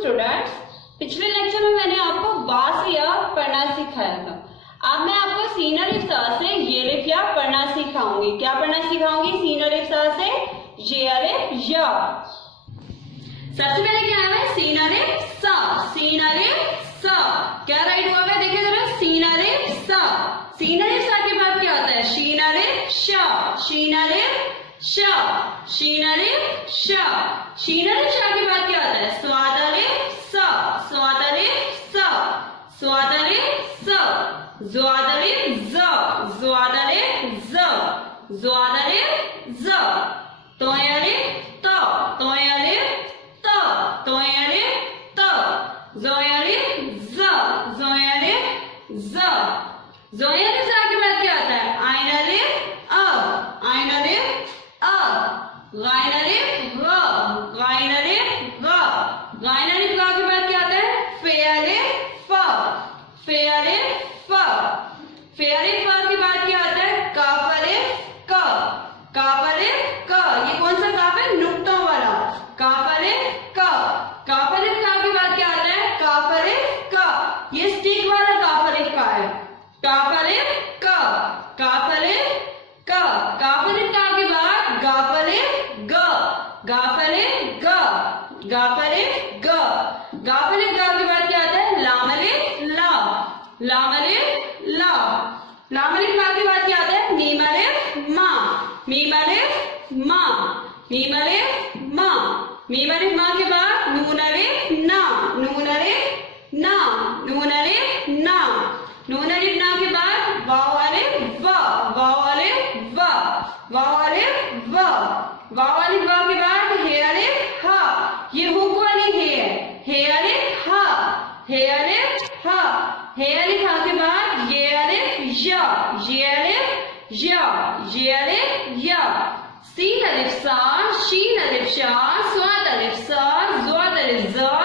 Students, पिछले lecture में मैंने आपको बा से या पढ़ना सिखाया था। अब मैं आपको सीन अलिफ सा से ये अलिफ या पढ़ना सिखाऊंगी। क्या पढ़ना सिखाऊंगी? सीन अलिफ सा से ये अलिफ या। सबसे पहले क्या है? सीन अलिफ सा। सीन अलिफ सा क्या राइट हुआ है? देखिए जरा, सीन अलिफ सा। सीन अलिफ सा के बाद क्या आता है? शीन अलिफ शा। शीन अलिफ शा। शीन अलिफ शा। शीन अलिफ शा के बाद क्या आता है? स्वाद अलिफ सा। स्वाद अलिफ सा। स्वाद अलिफ सा। ज़्वाद अलिफ ज़। ज़्वाद अलिफ ज़। ज़्वाद अलिफ ज़। तोय अलिफ त। तोय अलिफ त। तोय अलिफ त। ज़ोय अलिफ ज़। ज़ोय अलिफ ज़। ज़ोय अलिफ ज़ के बाद क्या आता है? आइन अलिफ अ। आइन अलिफ अ। गाइन अलिफ ग। गाइन अलिफ ग। गाइन अलिफ ग के बाद क्या आता है? फे अलिफ फ। फे अलिफ फ। फे अलिफ फ के बाद क्या आता है? काफ अलिफ क। काफ अलिफ क। ये कौन सा काफ है? नुक्तों वाला। काफ अलिफ क। काफ अलिफ क के बाद क्या आता है? काफ अलिफ क। ये स्टिक वाला काफ अलिफ का है। काफ अलिफ क। काफ अलिफ क। काफ अलिफ क के बाद गाफ अलिफ ग। गाफ अलिफ ग। गाफ अलिफ ग। गाफ अलिफ ग के बाद क्या आता है? लाम अलिफ ला। लाम अलिफ ला। लाम अलिफ ला के बाद क्या आता है? मीम अलिफ मा। मीम अलिफ मा। मीम अलिफ मा। मीम अलिफ मा के बाद नून अलिफ ना। नून अलिफ ना। नून अलिफ ना। नून अलिफ ना के बाद वाव अलिफ व। वाव अलिफ व। वाव अलिफ व। वाव अलिफ व के बाद हे अलिफ हा। ये हुक वाली हे है। हे अलिफ हा। हे अलिफ हा। हे अलिफ हा के बाद ये अलिफ या। ये अलिफ या। ये अलिफ या। सीन अलिफ सा। शीन अलिफ शा। स्वाद अलिफ सा। ज़्वाद अलिफ ज़।